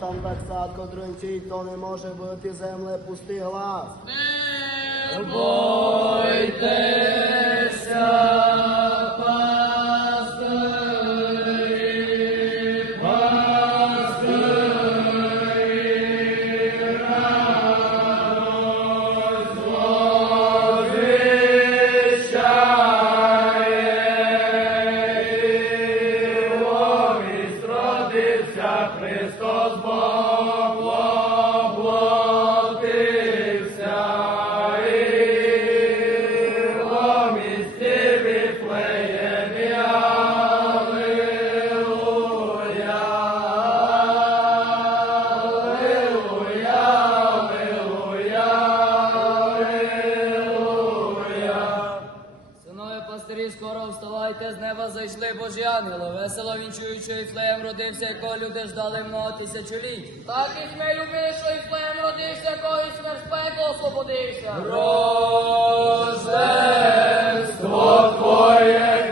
там так садко друнчить, то не може бути земле пустий глаз. Синове пастирі, скоро вставайте, з неба зайшли Божі ангели. Весело вінчуючи Іфлеєм родився, якого люди ждали много тисячоліть. Так і ми любили, що Іфлеєм родився, коли смерть пекло освободився. Рождество Христос!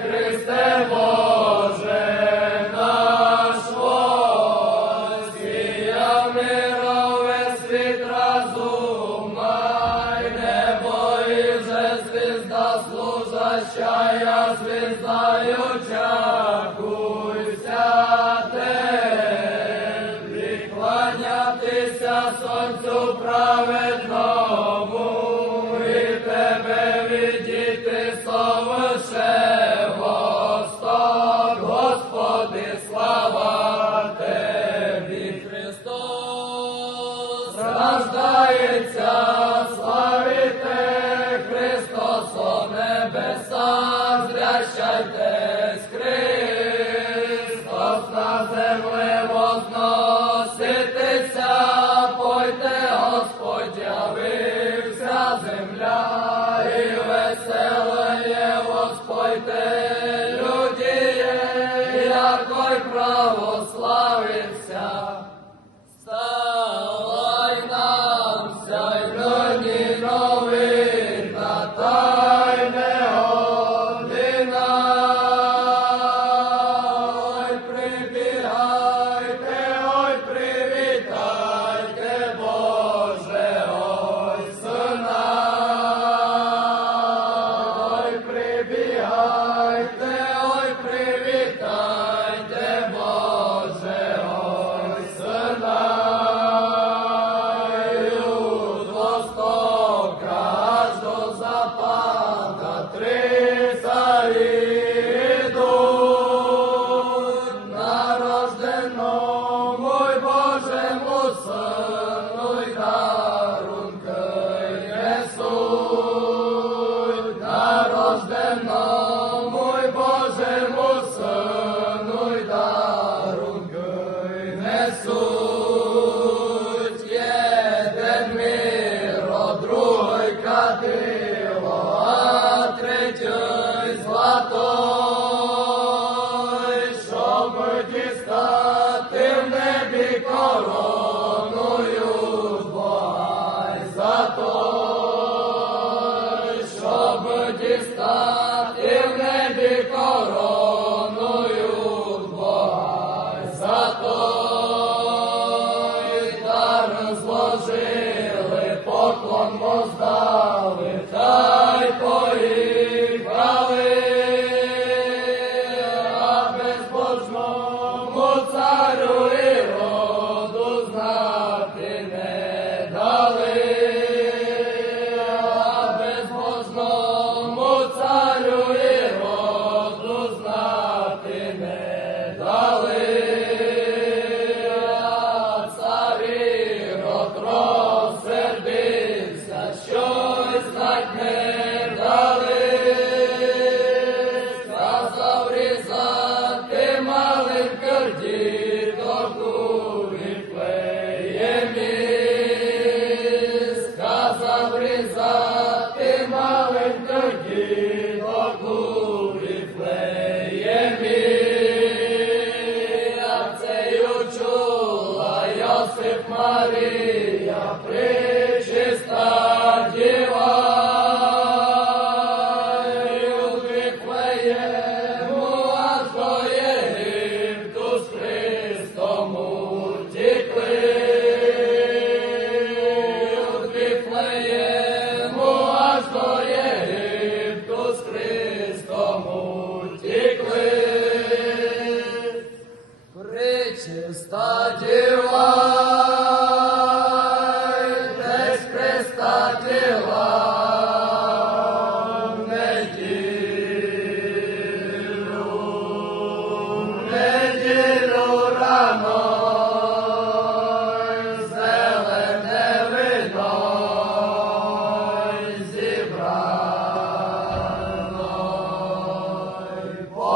Сказав різати маленький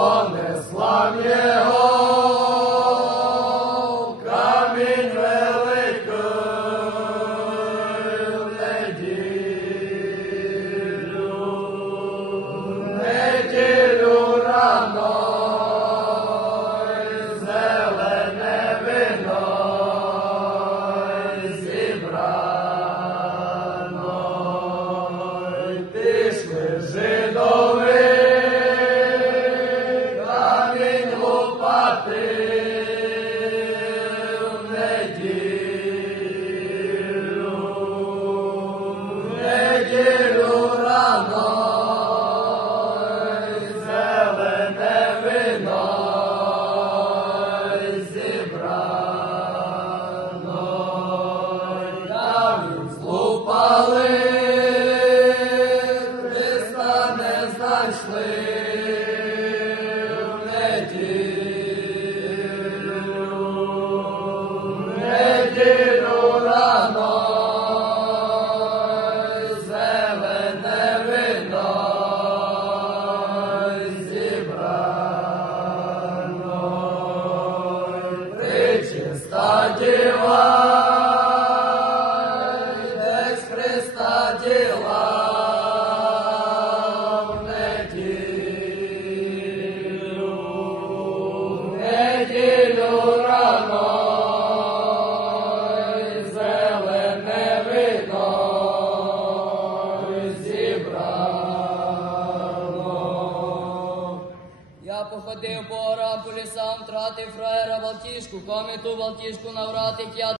One is love, yeah. a Deus. Наврати фраєра Балтішку, коміту Балтішку, наврати я.